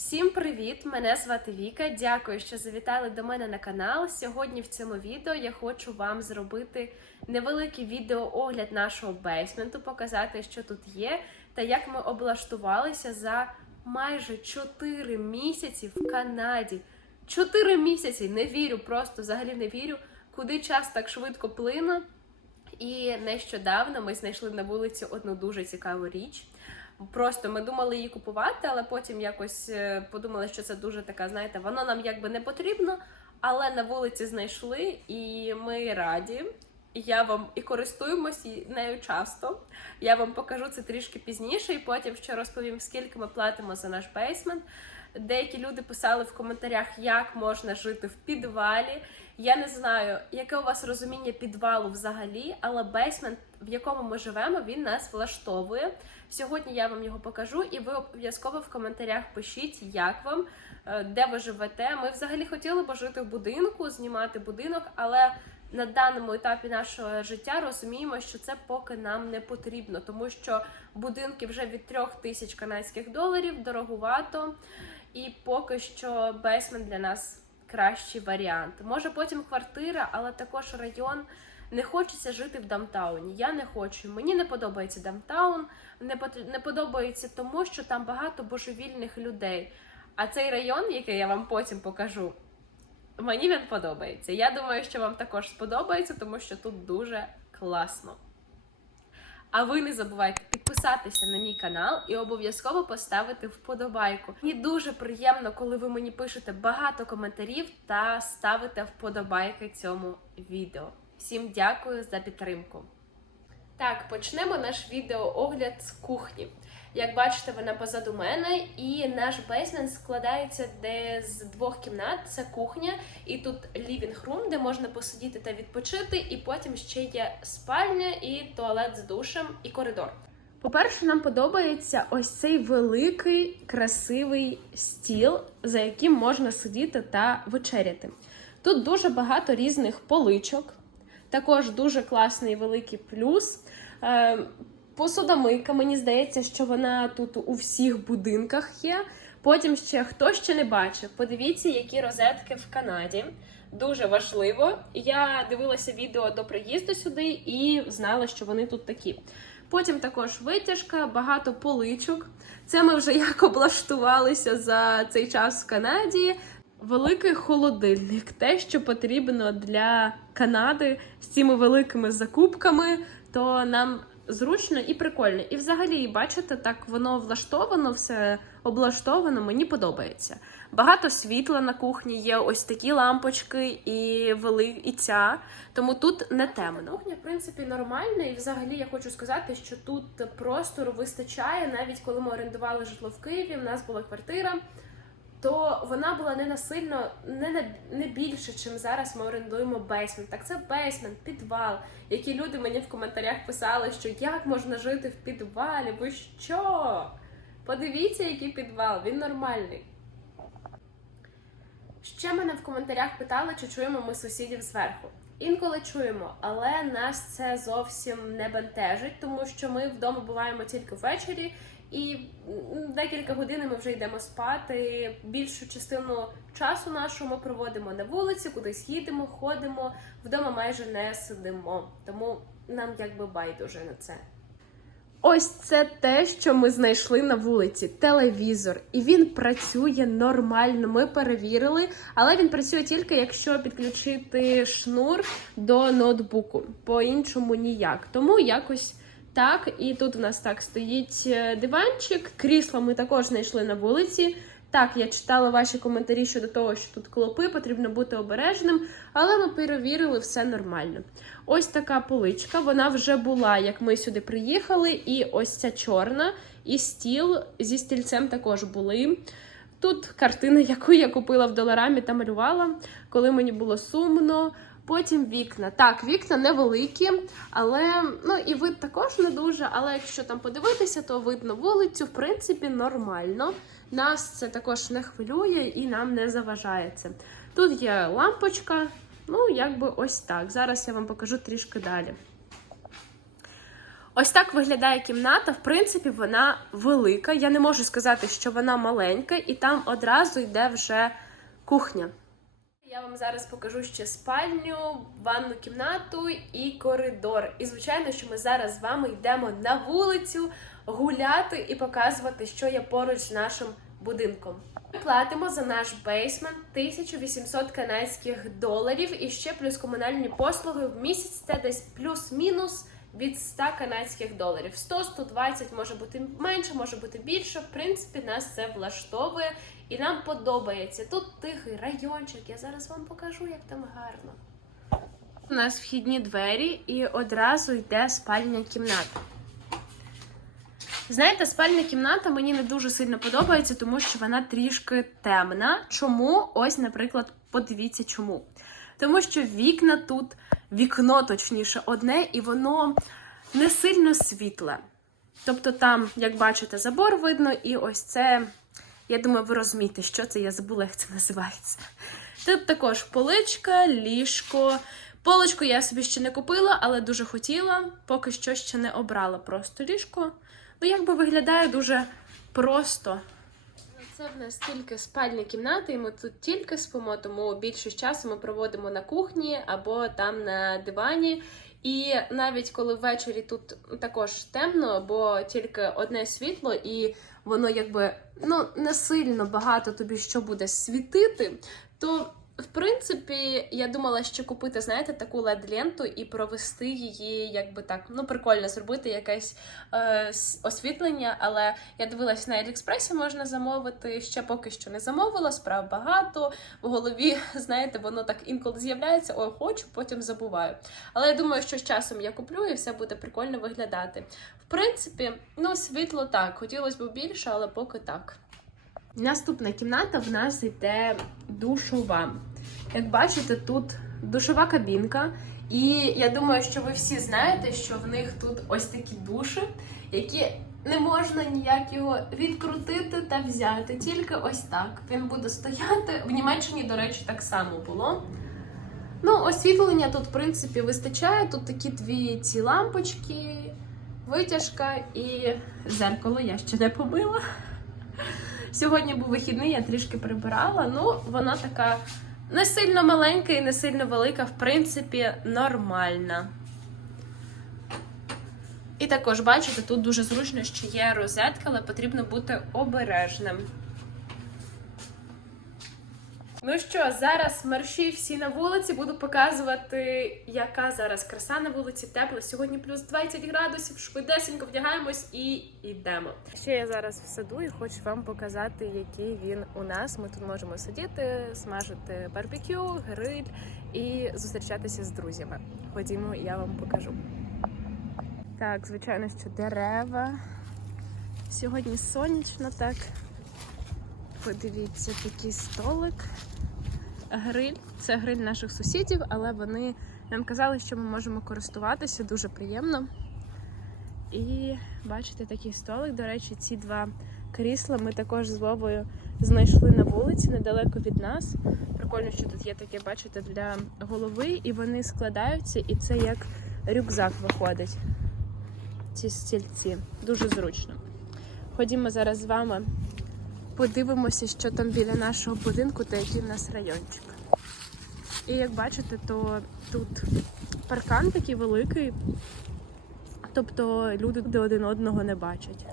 Всім привіт! Мене звати Віка. Дякую, що завітали до мене на канал. Сьогодні в цьому відео я хочу вам зробити невеликий відеоогляд нашого бейсменту, показати, що тут є, та як ми облаштувалися за майже 4 місяці в Канаді. 4 місяці! Не вірю, просто взагалі не вірю, куди час так швидко плине. І нещодавно ми знайшли на вулиці одну дуже цікаву річ. Просто ми думали її купувати, але потім якось е, подумали, що це дуже така, знаєте, воно нам якби не потрібно, але на вулиці знайшли, і ми раді. Я вам і користуємось нею часто. Я вам покажу це трішки пізніше, і потім ще розповім, скільки ми платимо за наш бейсмент. Деякі люди писали в коментарях, як можна жити в підвалі. Я не знаю, яке у вас розуміння підвалу взагалі, але бейсмент, в якому ми живемо, він нас влаштовує. Сьогодні я вам його покажу, і ви обов'язково в коментарях пишіть, як вам, е, де ви живете. Ми взагалі хотіли б жити в будинку, знімати будинок, але на даному етапі нашого життя розуміємо, що це поки нам не потрібно, тому що будинки вже від трьох тисяч канадських доларів дорогувато, і поки що бейсмент для нас кращий варіант. Може потім квартира, але також район. Не хочеться жити в Дамтауні. Я не хочу. Мені не подобається Дамтаун. Не подобається тому, що там багато божевільних людей. А цей район, який я вам потім покажу, мені він подобається. Я думаю, що вам також сподобається, тому що тут дуже класно. А ви не забувайте підписатися на мій канал і обов'язково поставити вподобайку. Мені дуже приємно, коли ви мені пишете багато коментарів та ставите вподобайки цьому відео. Всім дякую за підтримку. Так, почнемо наш відеоогляд з кухні. Як бачите, вона позаду мене, і наш бейсмент складається де з двох кімнат. Це кухня, і тут room, де можна посидіти та відпочити. І потім ще є спальня, і туалет з душем, і коридор. По-перше, нам подобається ось цей великий красивий стіл, за яким можна сидіти та вечеряти. Тут дуже багато різних поличок. Також дуже класний великий плюс. Посудомийка, мені здається, що вона тут у всіх будинках є. Потім ще хто ще не бачив, подивіться, які розетки в Канаді. Дуже важливо. Я дивилася відео до приїзду сюди і знала, що вони тут такі. Потім також витяжка, багато поличок. Це ми вже як облаштувалися за цей час в Канаді. Великий холодильник, те, що потрібно для Канади з цими великими закупками, то нам зручно і прикольно. І взагалі, бачите, так воно влаштовано, все облаштовано, мені подобається. Багато світла на кухні є, ось такі лампочки і вели і ця, тому тут не темно. Кухня, в принципі, нормальна, і взагалі я хочу сказати, що тут простору вистачає, навіть коли ми орендували житло в Києві, в нас була квартира то вона була не насильно, не, на- не більше, чим зараз ми орендуємо бейсмент. Так це бейсмент, підвал. Які люди мені в коментарях писали, що як можна жити в підвалі? Ви що? Подивіться, який підвал, він нормальний. Ще мене в коментарях питали, чи чуємо ми сусідів зверху. Інколи чуємо, але нас це зовсім не бентежить, тому що ми вдома буваємо тільки ввечері, і декілька годин ми вже йдемо спати. Більшу частину часу нашого ми проводимо на вулиці, кудись їдемо, ходимо, вдома майже не сидимо. Тому нам якби байдуже на це. Ось це те, що ми знайшли на вулиці. Телевізор, і він працює нормально. Ми перевірили, але він працює тільки якщо підключити шнур до ноутбуку. По-іншому ніяк. Тому якось так. І тут у нас так стоїть е, диванчик. Крісло ми також знайшли на вулиці. Так, я читала ваші коментарі щодо того, що тут клопи, потрібно бути обережним, але ми перевірили все нормально. Ось така поличка, вона вже була, як ми сюди приїхали, і ось ця чорна, і стіл зі стільцем також були. Тут картина, яку я купила в доларамі та малювала, коли мені було сумно. Потім вікна. Так, вікна невеликі, але ну і вид також не дуже. Але якщо там подивитися, то видно вулицю, в принципі, нормально. Нас це також не хвилює і нам не заважає це. Тут є лампочка, ну якби ось так. Зараз я вам покажу трішки далі. Ось так виглядає кімната. В принципі, вона велика. Я не можу сказати, що вона маленька, і там одразу йде вже кухня. Я вам зараз покажу ще спальню, ванну кімнату і коридор. І звичайно, що ми зараз з вами йдемо на вулицю гуляти і показувати, що є поруч з нашим будинком. Ми платимо за наш бейсмент 1800 канадських доларів і ще плюс комунальні послуги в місяць. Це десь плюс-мінус від 100 канадських доларів. 100-120 може бути менше, може бути більше. В принципі, нас це влаштовує і нам подобається. Тут тихий райончик. Я зараз вам покажу, як там гарно. У нас вхідні двері і одразу йде спальня кімната. Знаєте, спальня кімната мені не дуже сильно подобається, тому що вона трішки темна. Чому? Ось, наприклад, подивіться чому. Тому що вікна тут, вікно, точніше, одне, і воно не сильно світле. Тобто там, як бачите, забор видно, і ось це. Я думаю, ви розумієте, що це, я забула, як це називається. Тут також поличка, ліжко. Полочку я собі ще не купила, але дуже хотіла. Поки що ще не обрала просто ліжко. Ну, якби виглядає дуже просто. Це в нас тільки спальня кімната, і ми тут тільки спимо, тому більшість часу ми проводимо на кухні або там на дивані. І навіть коли ввечері тут також темно, бо тільки одне світло, і воно якби ну не сильно багато тобі що буде світити, то в принципі я думала, що купити, знаєте, таку led ленту і провести її, якби так, ну прикольно зробити якесь е, освітлення. Але я дивилась на Аліекспресі, можна замовити. Ще поки що не замовила, справ багато. В голові, знаєте, воно так інколи з'являється, ой, хочу, потім забуваю. Але я думаю, що з часом я куплю і все буде прикольно виглядати. В принципі, ну, світло так, хотілося б більше, але поки так. Наступна кімната в нас йде душова. Як бачите, тут душова кабінка. І я думаю, що ви всі знаєте, що в них тут ось такі душі, які не можна ніяк його відкрутити та взяти. Тільки ось так. Він буде стояти. В Німеччині, до речі, так само було. Ну, освітлення тут, в принципі, вистачає. Тут такі дві ці лампочки, витяжка і зеркало я ще не помила. Сьогодні був вихідний, я трішки прибирала. Ну, вона така не сильно маленька і не сильно велика, в принципі, нормальна. І також, бачите, тут дуже зручно, що є розетка, але потрібно бути обережним. Ну що, зараз мерші всі на вулиці. Буду показувати, яка зараз краса на вулиці тепло. Сьогодні плюс 20 градусів. Швидесенько вдягаємось і йдемо. Ще я зараз в саду і хочу вам показати, який він у нас. Ми тут можемо сидіти, смажити барбекю, гриль і зустрічатися з друзями. Ходімо, я вам покажу. Так, звичайно, що дерева. Сьогодні сонячно так. Подивіться, такий столик. Гриль. Це гриль наших сусідів, але вони нам казали, що ми можемо користуватися дуже приємно. І бачите, такий столик. До речі, ці два крісла ми також з Вовою знайшли на вулиці недалеко від нас. Прикольно, що тут є таке, бачите, для голови, і вони складаються, і це як рюкзак виходить. Ці стільці. Дуже зручно. Ходімо зараз з вами подивимося, що там біля нашого будинку та який в нас райончик. І як бачите, то тут паркан такий великий, тобто люди де один одного не бачать.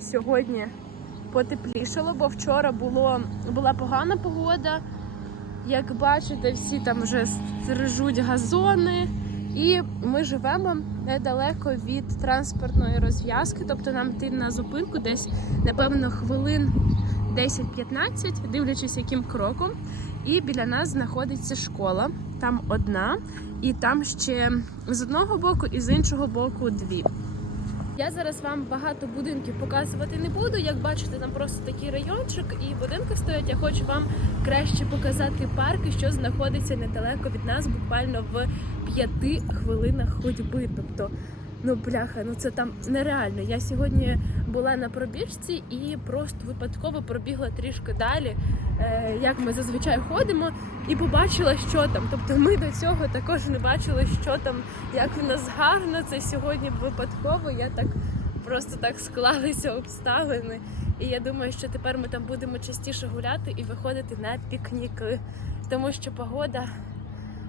Сьогодні потеплішало, бо вчора було, була погана погода. Як бачите, всі там вже стрижуть газони. І ми живемо недалеко від транспортної розв'язки, тобто нам йти на зупинку десь, напевно, хвилин 10-15, дивлячись, яким кроком. І біля нас знаходиться школа. Там одна, і там ще з одного боку і з іншого боку дві. Я зараз вам багато будинків показувати не буду. Як бачите, там просто такий райончик і будинки стоять. Я хочу вам краще показати парки, що знаходиться недалеко від нас, буквально в п'яти хвилинах ходьби. Тобто Ну, бляха, ну це там нереально. Я сьогодні була на пробіжці і просто випадково пробігла трішки далі, е, як ми зазвичай ходимо, і побачила, що там. Тобто ми до цього також не бачили, що там, як в нас гарно. Це сьогодні випадково. Я так просто так склалися обставини. І я думаю, що тепер ми там будемо частіше гуляти і виходити на пікніки, тому що погода,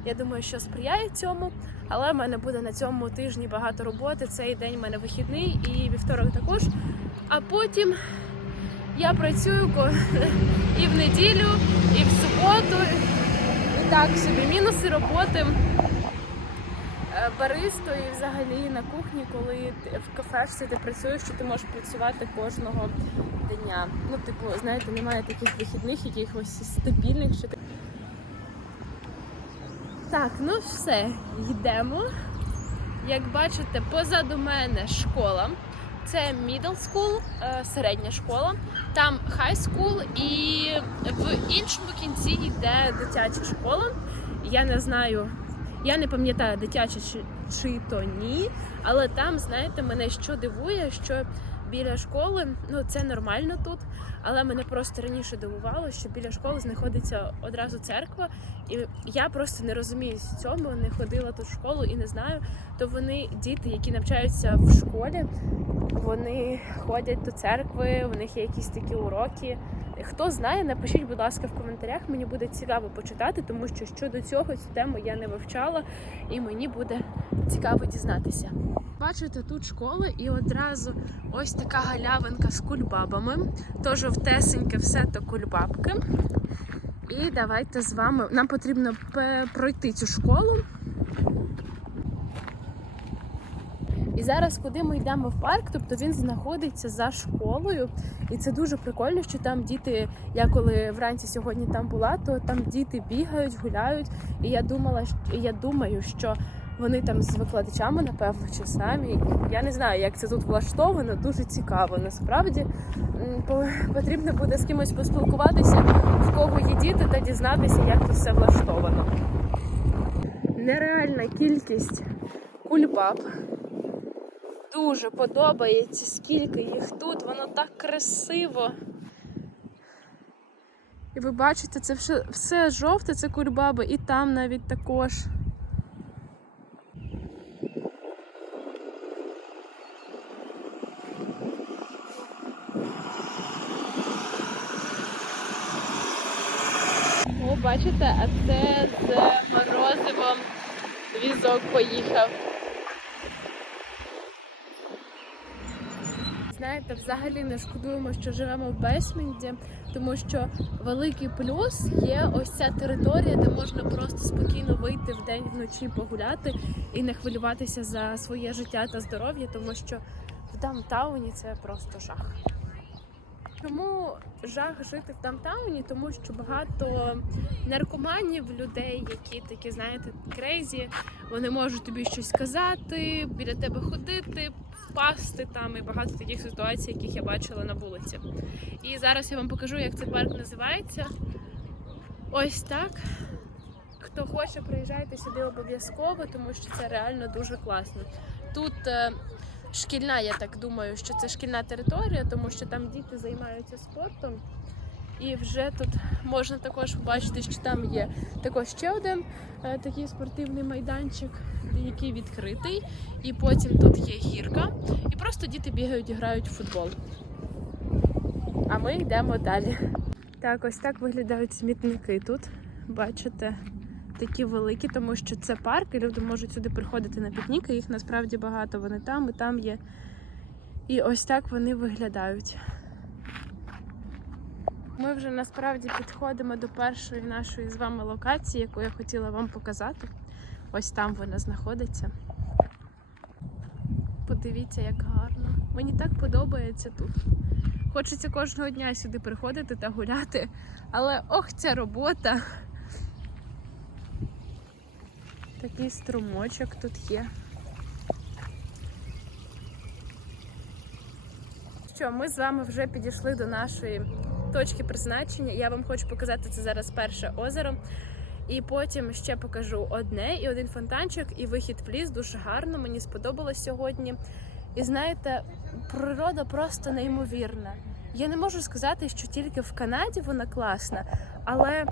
я думаю, що сприяє цьому. Але в мене буде на цьому тижні багато роботи. Цей день в мене вихідний і вівторок також. А потім я працюю і в неділю, і в суботу. І так собі мінуси роботи е, баристою взагалі на кухні, коли в кафешці ти працюєш, що ти можеш працювати кожного дня. Ну, типу, знаєте, немає таких вихідних, якихось стабільних, що. Так, ну все, йдемо. Як бачите, позаду мене школа. Це middle school, е, середня школа, там high school і в іншому кінці йде дитяча школа. Я не знаю, я не пам'ятаю, дитяча чи, чи то ні, але там, знаєте, мене що дивує, що біля школи, ну це нормально тут, але мене просто раніше дивувало, що біля школи знаходиться одразу церква, і я просто не розумію з цьому, не ходила тут в школу і не знаю. То вони діти, які навчаються в школі, вони ходять до церкви, у них є якісь такі уроки. Хто знає, напишіть, будь ласка, в коментарях. Мені буде цікаво почитати, тому що щодо цього цю тему я не вивчала, і мені буде цікаво дізнатися. Бачите, тут школа, і одразу ось така галявинка з кульбабами. То жовтесеньке все то кульбабки. І давайте з вами. Нам потрібно пройти цю школу. І зараз, куди ми йдемо в парк, тобто він знаходиться за школою, і це дуже прикольно, що там діти. Я коли вранці сьогодні там була, то там діти бігають, гуляють. І я думала, я думаю, що вони там з викладачами, напевно, чи самі. Я не знаю, як це тут влаштовано. Дуже цікаво. Насправді потрібно буде з кимось поспілкуватися, в кого є діти, та дізнатися, як тут все влаштовано. Нереальна кількість кульбаб. Дуже подобається, скільки їх тут, воно так красиво. І ви бачите, це все, все жовте, це кульбаби, і там навіть також. О, бачите, а це з морозивом візок поїхав. Знаєте, взагалі не шкодуємо, що живемо в Бесменді, тому що великий плюс є ось ця територія, де можна просто спокійно вийти в день вночі погуляти і не хвилюватися за своє життя та здоров'я, тому що в даунтауні це просто жах. Чому жах жити в даунтауні? Тому що багато наркоманів, людей, які такі, знаєте, крейзі, вони можуть тобі щось сказати, біля тебе ходити, впасти там і багато таких ситуацій, яких я бачила на вулиці. І зараз я вам покажу, як цей парк називається. Ось так. Хто хоче, приїжджайте сюди обов'язково, тому що це реально дуже класно. Тут е, шкільна, я так думаю, що це шкільна територія, тому що там діти займаються спортом. І вже тут можна також побачити, що там є також ще один е, такий спортивний майданчик, який відкритий. І потім тут є гірка. І просто діти бігають і грають в футбол. А ми йдемо далі. Так, ось так виглядають смітники тут. Бачите, такі великі, тому що це парк, і люди можуть сюди приходити на пікніки. Їх насправді багато. Вони там і там є. І ось так вони виглядають. Ми вже насправді підходимо до першої нашої з вами локації, яку я хотіла вам показати. Ось там вона знаходиться. Подивіться, як гарно. Мені так подобається тут. Хочеться кожного дня сюди приходити та гуляти, але ох, ця робота. Такий струмочок тут є. Що, ми з вами вже підійшли до нашої точки призначення. Я вам хочу показати це зараз перше озеро. І потім ще покажу одне і один фонтанчик, і вихід в ліс дуже гарно. Мені сподобалось сьогодні. І знаєте, природа просто неймовірна. Я не можу сказати, що тільки в Канаді вона класна, але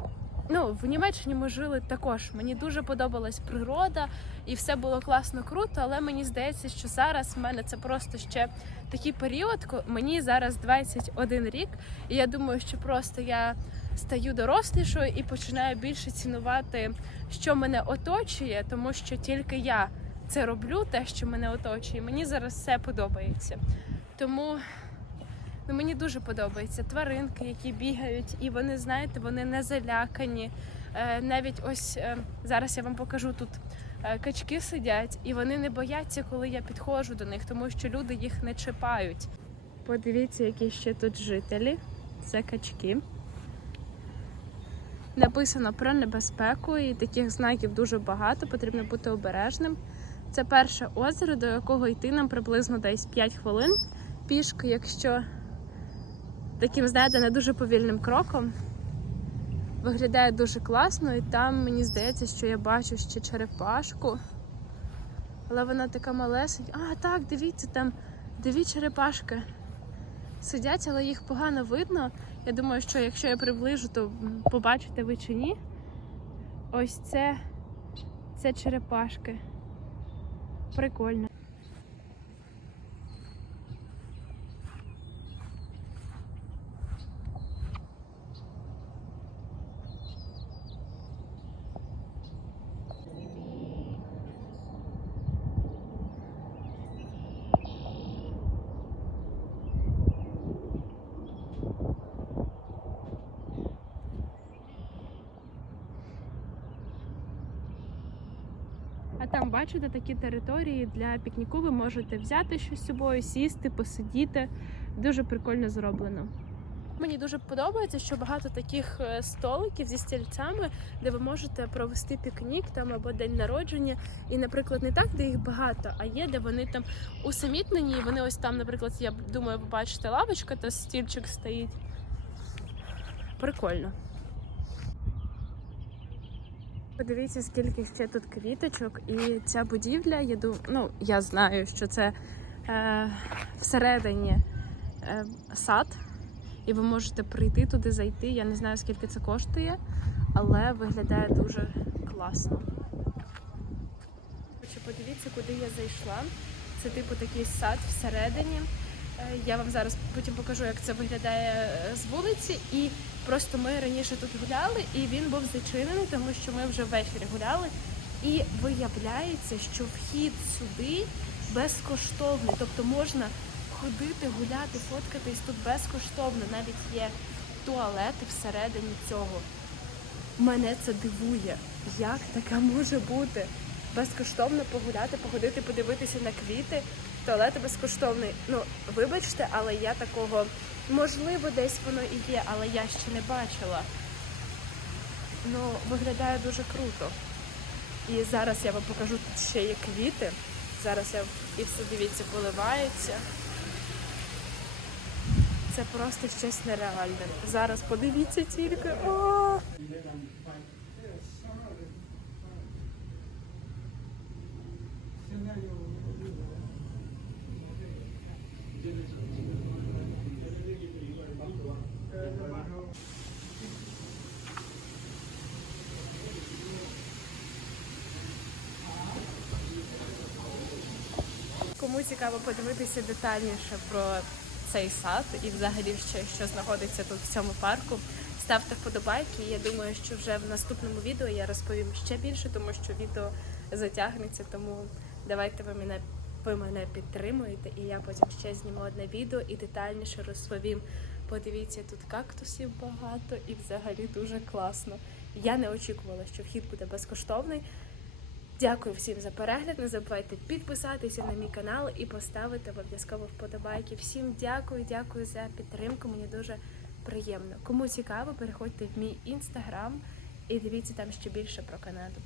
ну, в Німеччині ми жили також. Мені дуже подобалась природа, і все було класно, круто. Але мені здається, що зараз в мене це просто ще такий період. Мені зараз 21 рік, і я думаю, що просто я стаю дорослішою і починаю більше цінувати, що мене оточує, тому що тільки я це роблю, те, що мене оточує. Мені зараз все подобається. Тому ну, мені дуже подобаються тваринки, які бігають, і вони, знаєте, вони не залякані. Е, навіть ось е, зараз я вам покажу тут. е, Качки сидять, і вони не бояться, коли я підходжу до них, тому що люди їх не чіпають. Подивіться, які ще тут жителі. Це качки. Написано про небезпеку, і таких знаків дуже багато, потрібно бути обережним. Це перше озеро, до якого йти нам приблизно десь 5 хвилин пішки, якщо таким, знаєте, не дуже повільним кроком. Виглядає дуже класно, і там мені здається, що я бачу ще черепашку. Але вона така малесенька. А, так, дивіться, там дві черепашки сидять, але їх погано видно. Я думаю, що якщо я приближу, то побачите ви чи ні. Ось це, це черепашки. Прикольно. Там, бачите, такі території для пікніку ви можете взяти щось з собою, сісти, посидіти. Дуже прикольно зроблено. Мені дуже подобається, що багато таких е, столиків зі стільцями, де ви можете провести пікнік там або день народження. І, наприклад, не так, де їх багато, а є, де вони там усамітнені. і Вони ось там, наприклад, я думаю, ви бачите лавочка та стільчик стоїть. Прикольно. Подивіться, скільки ще тут квіточок, і ця будівля, я думаю, ну я знаю, що це е, всередині е, сад, і ви можете прийти туди, зайти. Я не знаю, скільки це коштує, але виглядає дуже класно. Коротше, подивіться, куди я зайшла. Це типу такий сад всередині. Е, Я вам зараз потім покажу, як це виглядає е, з вулиці. І просто ми раніше тут гуляли, і він був зачинений, тому що ми вже ввечері гуляли. І виявляється, що вхід сюди безкоштовний. Тобто можна ходити, гуляти, фоткатись тут безкоштовно. Навіть є туалети всередині цього. Мене це дивує. Як таке може бути? Безкоштовно погуляти, походити, подивитися на квіти. Туалет безкоштовний. Ну, вибачте, але я такого можливо десь воно і є, але я ще не бачила. Ну, виглядає дуже круто. І зараз я вам покажу тут ще є квіти. Зараз я і все дивіться, поливається. Це просто щось нереальне. Зараз подивіться тільки. О! Кому цікаво подивитися детальніше про цей сад і взагалі ще що знаходиться тут в цьому парку, ставте вподобайки. Я думаю, що вже в наступному відео я розповім ще більше, тому що відео затягнеться. Тому давайте ви мене ви мене підтримуєте, і я потім ще зніму одне відео і детальніше розповім. Подивіться, тут кактусів багато і взагалі дуже класно. Я не очікувала, що вхід буде безкоштовний. Дякую всім за перегляд. Не забувайте підписатися на мій канал і поставити обов'язково вподобайки. Всім дякую, дякую за підтримку. Мені дуже приємно. Кому цікаво, переходьте в мій інстаграм і дивіться там ще більше про Канаду.